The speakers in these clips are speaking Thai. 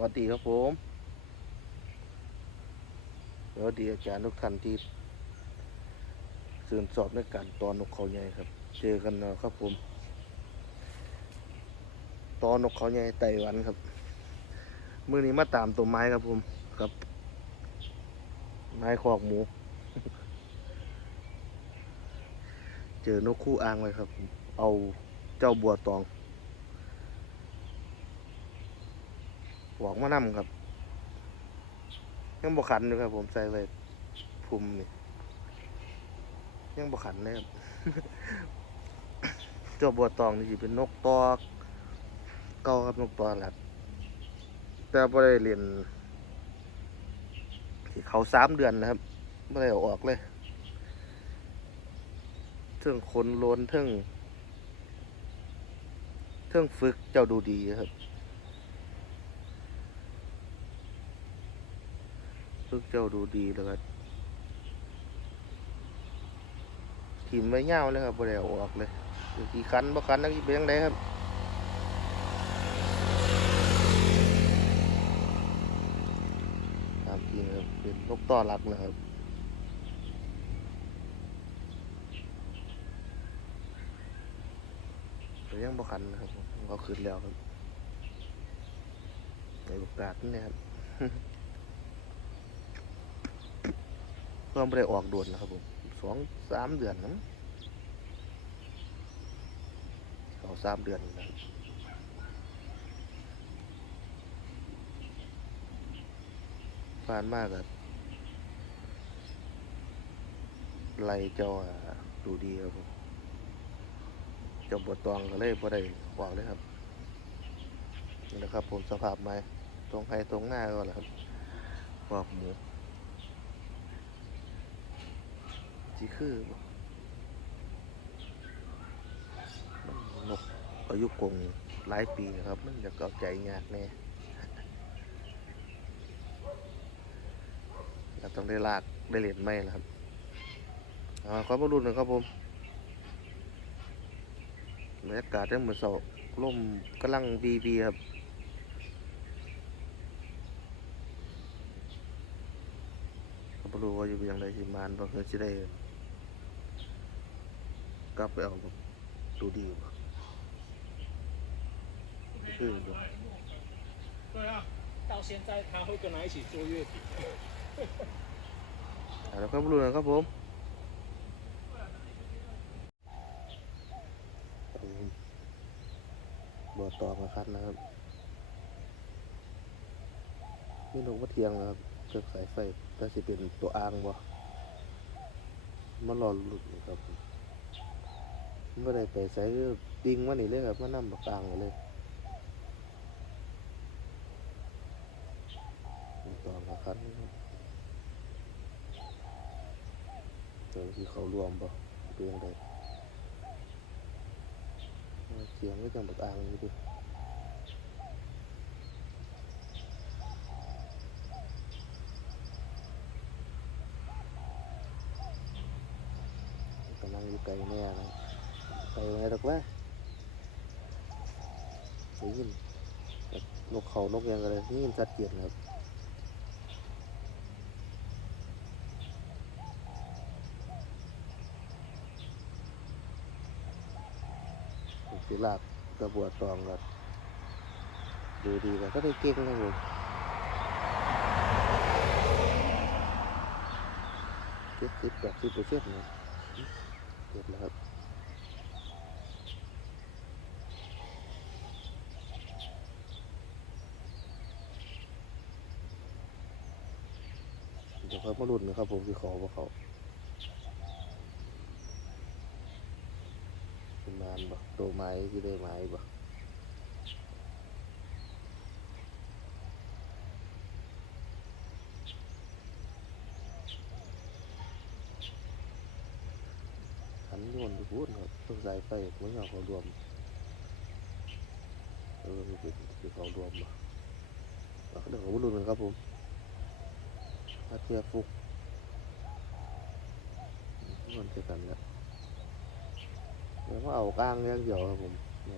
วัสดีครับผม สวัสดีอาจารย์ทุกท่านที่สื่นสอบในการตอนนกเขาใหญ่ครับ เจอกันแล้วครับผม ตอนนกเขาใหญ่ไต้หวันครับ มือนี้มาตามตัวไม้ครับผมครับ ไม้คอกหมู เจอนกคู่อ้างไว้ครับ เอาเจ้าบัวตอง หวงมานำครับ ยังบกขันอยู่ครับ ผมใส่เลยภูมินี่ยังบกขันเลยครับเจ้าบัวตองนี่สิเป็นนกตอกเก่าครับนกตอแหลักแต่บ่ได้เรียนที่เขาสามเดือนนะครับไม่ได้ออกเลยเทิงคนโลนเทิงเทิงฝึกเจ้าดูดีครับ กเจ้าดูดีแล้วก็ทีมไว้เงาเลยครับบ่ได้เอาออกเลยกี่คันบ่คันนักอีเป็นยังไงครับตามทีมครับเป็นนกต่อหลักนะครับแต่ยังบ่คันนะครับผมเขาขึ้นแล้วครับในโอกาสนี่ครับ เพิ่มไม่ได้ออกด่วนนะครับผมสองสามเดือนนะมั้งเอาสามเดือนนะผ่านมากครับไล่เจ้าอะดูดีครับผมเจ้าบทตองก็เลยพอได้ออกเลยครับนี่นะครับผมสภาพไม้ตรงไห้ตรงหน้าก็แหละครับปอกหมู สิคือบ่มันนกอายุกงหลายปีครับ มันจะเก่าใจยากแน่เราต้องได้ลากได้เหรียญไม่แล้วครับอ่าขอบระคุณนะครับผมบรรยากาศได้เหมือนเสาลมกำลังบีบีครับก็ไม่รู้ว่าอยู่อย่างไรสิมานบ่เคยสิได้ กลับไปเอาแบบดูดีกว่าคืออยู่ 对啊，到现在他会跟他一起做月饼。 อ่าแล้วครับรู้นะครับผมบัวตองนะครับนะครับมีนกมาเทียงนะครับเครื่องสายไฟถ้าสิเป็นตัวอ่างบ่มันรอหลุดอยู่ครับ ผมเมื่อไรไปใส่ปิงมานี่เลยครับมานำบักอ่างมาเลยบัวตองนะครับเดี๋ยวที่เขารวมบ่เป็นยังไงเสียงก็จังบักอ่างอยู่ดิกำลังอยู่ไกลแน่นะ ไกลแน่ดอกว่าได้ยินนกเขานกยังกันเลยได้ยินชัดเจนครับสิลากกระบวดตองกันดูดีกันก็ได้เก่งนะผมเจ็ดสิบแปดสิบเปอร์เซ็นต์นะเสร็จแล้วครับ เดี๋ยวเขามาลุ้นนะครับ ผมที่ขอว่าเขาเป็นมานบ่โตไม้ที่ได้ไม้บ่ขันโยนไปพูดครับต้องสายไฟเหมือนเขารวมเออคือคือเขารวมบ่เอาเดี๋ยวเขามาลุ้นกันครับผม ถ้าเทียบฟุกมันเจอกันแล้วเดี๋ยวเอากลางอย่างเดียวครับผมน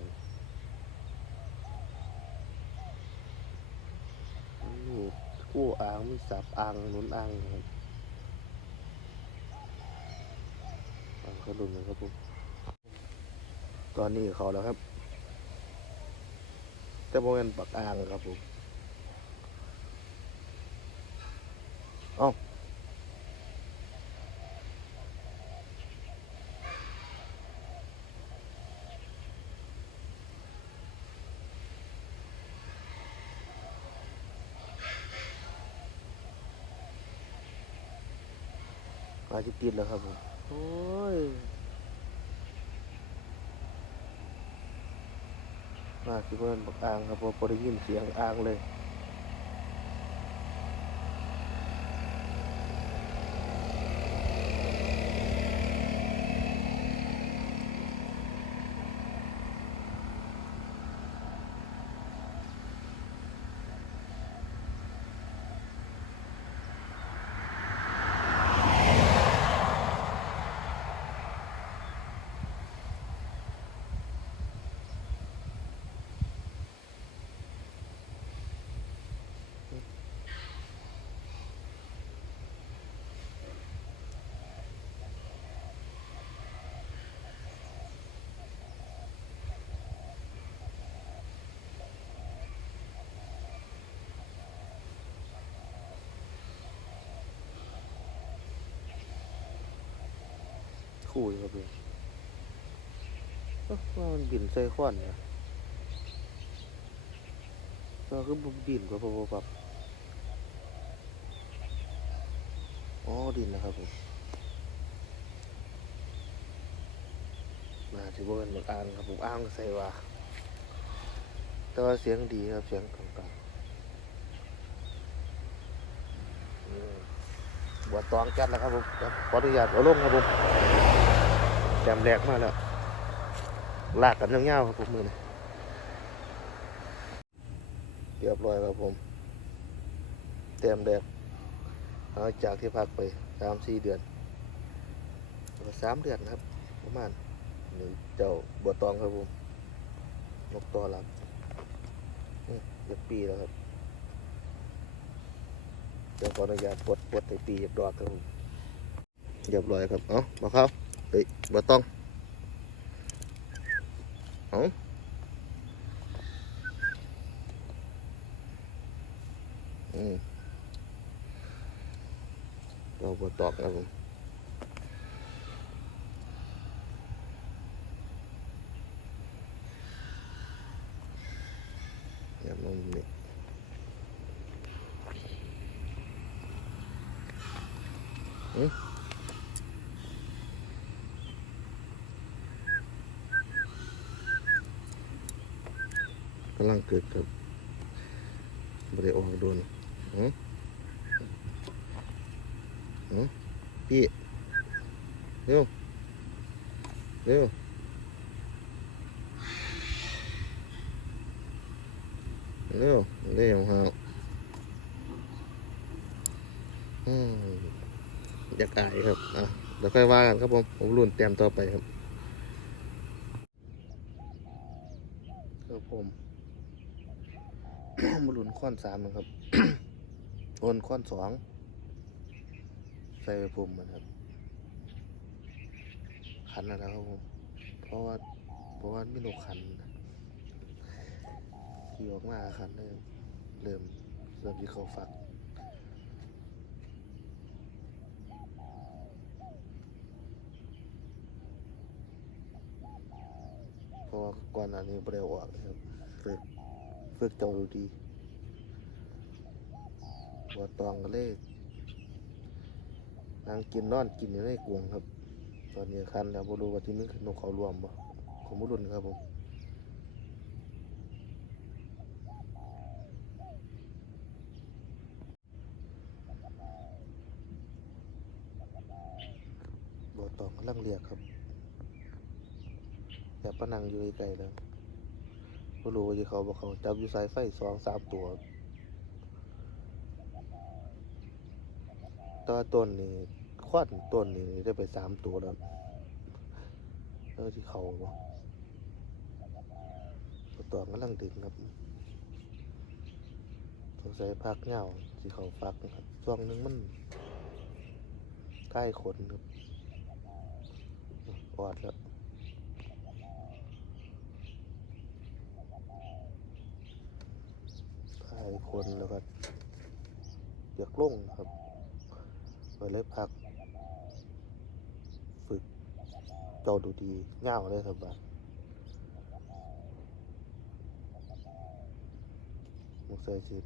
ี่คู่อ่างมีสับอ่างหนุนอ่างครับอ่างเขาดุนนะครับผมตอนนี้เขาแล้วครับ แต่โมเป็นปักอ่างครับผมาจิติดแล้วครับผม โอ้ย มาสิเพิ่นบักอ่างครับผมพอได้ยินเสียงอ่างเลย คู่อยู่ครับพี่ว่ามันบินใส่ขวานเนี่ยก็คือบุบินกว่าปะปะอ๋อดินนะครับผมมาที่บริเวณอ่างครับผมอ่างใส่ว่าแต่ว่าเสียงดีครับเสียงกลางๆอืมบัวตองจัดแล้วครับผมขออนุญาตเอาลงครับผม แต้มแรกมาแล้วลากกันยาวๆครับผมมือนเรียบร้อยครับผมแต้มแรกหลังจากที่พักไปสามสี่เดือนสามเดือนครับ ประมาณนี่เจ้าบัวตองครับผมนกตัวรับอืมเจ็ดปีแล้วครับเดี๋ยวขออนุญาตปลดปลดในปีจากดอกครับผมเรียบร้อยครับ เอ้ามาครับ เฮ้ยบ่ต้องเอาอืมเราบ่ตอกนะผมอย่ามันนี่อืม กำลังเกิดครับบริออกโดนหือหือพี่ เร็ว เร็วเร็วเร็วฮะอืมอยากอายครับ อะเดี๋ยวค่อยว่ากันครับผม ผมรุ่นเตรียมต่อไปครับ ครับผม บรุนข้อนสามนะครับ โอนข้อนสองใส่ไปผมมันครับขันนะนะครับผมเพราะว่าเพราะว่าไม่นกขันนะขี่ออกมาขันเริ่มเริ่มเริ่มที่เขาฝักเพราะว่าก่อนหน้านี้ไม่ได้เอออกครับ ฝึกเจ้าดูดีบัวตองก็เลยนางกินนอนกินอยู่ในกวงครับ ตอนนี้คันแล้วบรูว่าที่นี่คือนกเขารวมบ่ของบุรุษครับผมบัวตองกำลังเรียกครับแบบปะนังอยู่ไกลแล้ว บ่รู้ว่าจะเขาบอกเขาจับอยู่สายไฟสองสามตัวตัวต้นนี่ควันต้นนี่ได้ไปสามตัวแล้วแล้วที่เขาบ่ตัวกำลังดึงครับโทงสัยพักเหงาสิเขาฟักครับช่วงนึงมันใกล้ขนครับออดแล้ว ใกล้คนแล้วก็อยากลงครับก็เลยพัก ฝึกเจ้าดูดีเหงาเลยครับบ้านมุกใส่สิ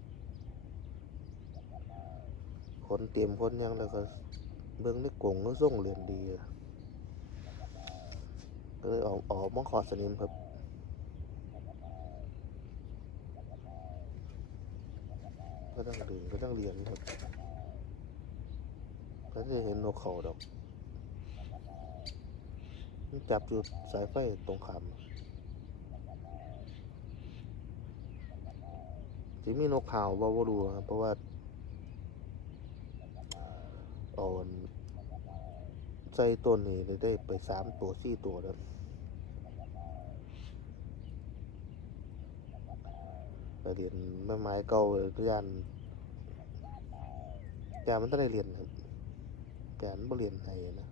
คนเตรียมคนยังแล้วก็เบิ่งในกงก็ส่งเรียนดีก็เลยเอาออกมาขอสนิมครับ ก็ต้องเรียนก็ต้องเรียนครับก็จะเห็นนกเขาดอกจับอยู่สายไฟตรงขามสิมีนกข่าวบ่บ่รู้ครับเพราะว่าอาอันใส่ต้นนี้ได้ไปสามตัวสี่ตัวแล้ว ไปเรียนไม้ไม้เก่าเลยย่านย่ามันต้องได้เรียนครับแกนบ่เรียนให้นะ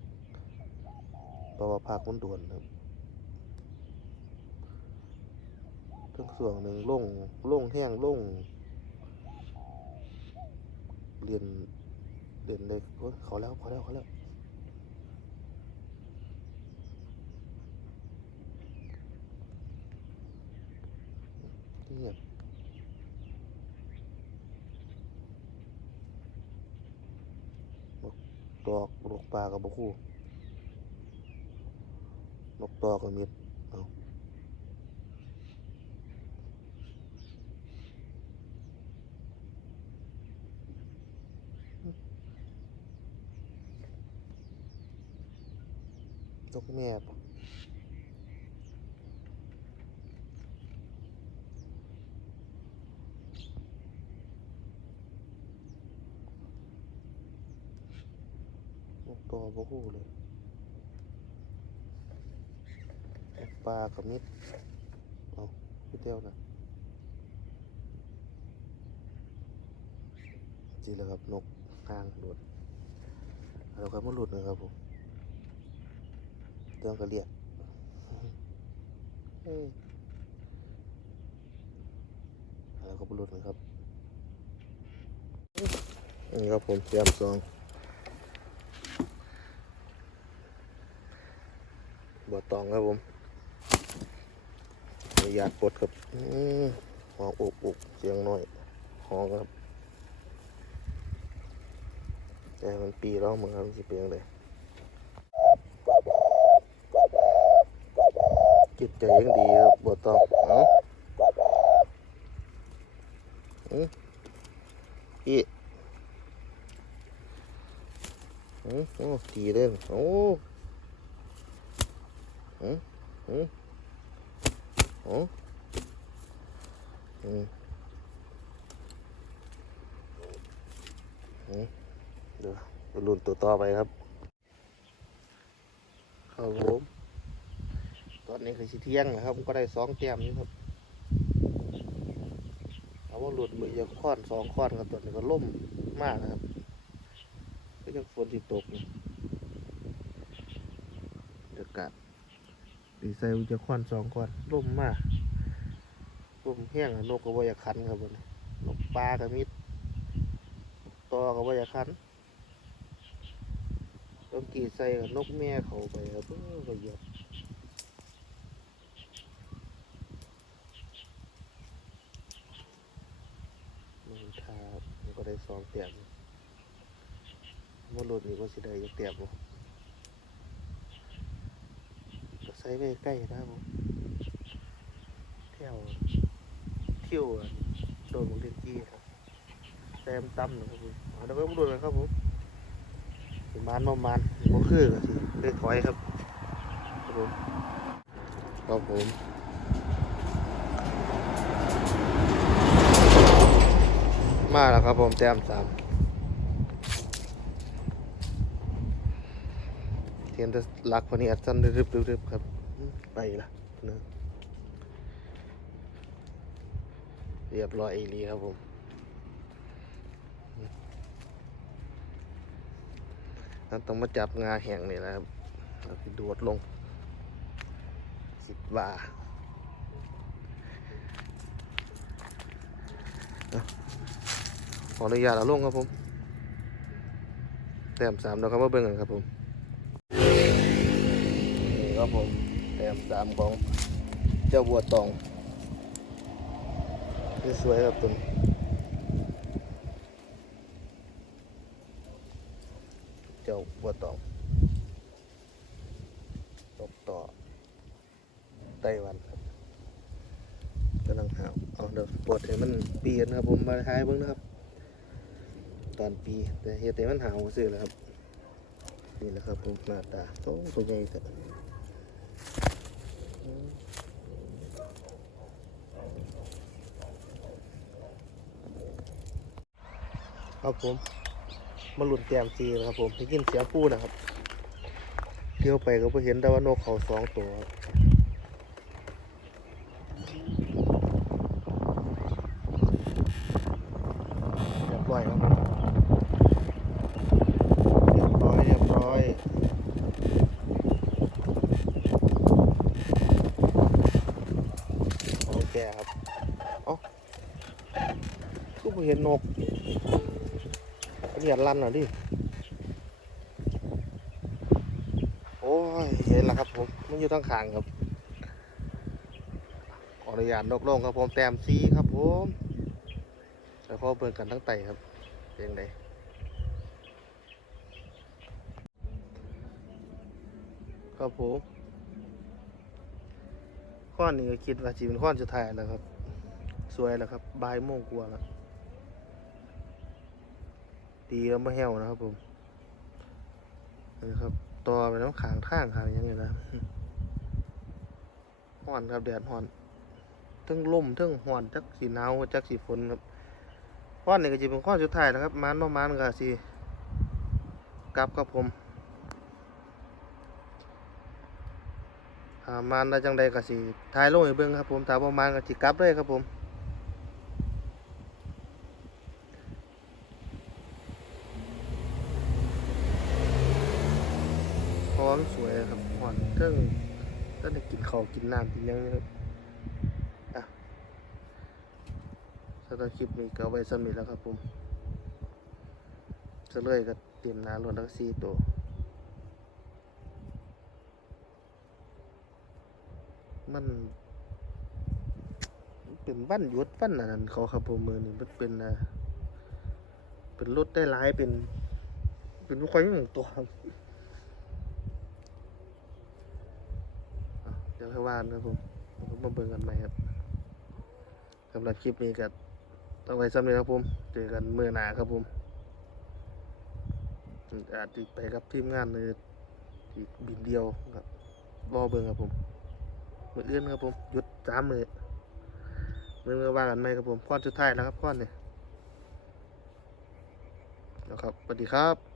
เพราะว่าภาคมันด่วนครับทั้งส่วนหนึ่งลงลงแห้งลงเรียนเรียนเลยโอ้ยเขาแล้วเขาแล้วเขาแล้วเงียบนกดอกนก ปลากับบกคู่นกตอก็มีเอานกแม่ปะ นกตอบ่คู่เลยปลากับมิดเอาพี่เต้วนะจีแล้วครับนกหางหลุดแล้วครับมันหลุดนะครับผมเต้วก็เรียกเฮ้ยแล้วก็มันหลุดนะครับนี่ครับผมเตรียมซองบอ ตองครับผมอยากกดครับห้องอุกอุกเสียงน้อยห้องครับ แต่มันปีร้องมึงครับสิเปลียงเลยจิตใจยังดีครับบทตองเอ้าอืมพี่อืมโอ้ตีเล่นโอ้ อืมอืมอืมอืมเดี๋ยวไปรุ่นตัวต่อไปครับครับผมตอนนี้คือสิเที่ยงนะครับก็ได้สองแต้มนี้ครับเอาว่าหลุดมือจะค้อนสองค้อนครับตอนนี้ก็ล่มมากนะครับ ก็จะฝนที่ตกเดี๋ยวกัด ดีไซน์จะค้อนสองค้อนล่มมากลมแห้งนกก็บ่อยากคันครับบัดนี้นกปลาก็มีตอก็บ่อยากคันต้องกีใส่กับนกแม่เขาไปครับเออก็เยียบมันทามันก็ได้สองเตียมมันหลุดนี่ก็สิได้ยักเตียมบ่ ใส่ไว้ใกล้นะครับผมเที่ยวเที่ยวโดนของเทนกี้ครับแซมตั้มนะครับผมเอาแล้วก็มดูเลยครับผมสิมานประมาณบ่คือก็สิเล็กถอยครับครับผมครับผมมาแล้วครับผมแต้มสามเทียนจะลักพอนี้อัดสั้นรึบๆครับ ไปนะนะเรียบร้อยเลยครับผม ต้องมาจับงาแห่งนี่แหละครับเราไปดูดลงสิบบาทขออนุญาตเอาลงครับผม แต้มสามเราครับว่าเบิ่งกันครับผม นี่ครับผม แต้มสามของเจ้าบัวตองนี่สวยครับตัวนี้เจ้าบัวตองตกต่อไต้หวันครับกำลังหาวเอาเดี๋ยวปลดให้มันเปลี่ยนครับผมมาท้ายเบิ่งนะครับ ตอนปีแต่เฮ็ดให้มันหาวซื่อแล้วครับ นี่แหละครับผมหน้าตาโอ้ตัวใหญ่แต่ ครับผม มาหลุนแต้มซีนะครับผมได้ยินเสียงปูนะครับเที่ยวไปก็ไปเห็นแต่ว่านกเขาสองตัวเรียบร้อยครับเรียบร้อยเรียบร้อยโอเคครับเอ้าก็ไปเห็นนก เรียนลั่นหน่อยดิ โอ้ย เห็นแล้วครับผม มันอยู่ทั้งขางครับออนุญาตนกลงครับผม แต้มซีครับผมแล้วพอเบิ่งกันทั้งไตครับเป็นยังไงครับผมข้อนี้ก็คิดว่าจีเป็นข้อสุดท้ายแล้วครับ สวยแล้วครับบายโมงกว่าแล้ว ดีแล้วไม่แห้วนะครับผมนี่ครับต่อไปน้ำขางข้างขางอยังไงนะห่อนครับแดดห่อนทั้งลมทั้งห่อนจักสีหนาวจักสีฝนครับข้อนี้ก็จะเป็นข้อสุดท้ายนะครับมันประมาณก็สิกลับครับผมถ้ามันได้จังใดก็สิถ่ายลงให้เบิ่งครับผมถ้าประมาณก็สิกลับเลยครับผม พร้อมสวยครับหอน เครื่องก็ได้กินข้าวกินน้ำกินยังนะครับอะสำหรับคลิปนี้ก็เอาไว้สำนี้แล้วครับผมเฉลยก็เตรียมน้ำรถทั้งสี่ตัวมันเป็นวันหยุดวันอันนั้นเขาครับผมมือนี่มันเป็นเป็นรถได้หลายเป็น เป็นไม่ค่อยมีหนึ่งตัวครับ อะ เดี๋ยวค่อยว่านครับผมผมมาเบิ่งกันใหม่ครับสำหรับคลิปนี้ก็ต้องไว้ซ้ำเลยครับผมเจอกันเมื่อหนาครับผมอาจจะไปกับทีมงานเลยอีกบินเดียวครับรอเบิ่งครับผมมือเอื่นครับผมหยุดสามมือมือเมื่อว่ากันไหมครับผมข้อสุดท้ายแล้วครับข้อนี้นะครับสวัสดีครับ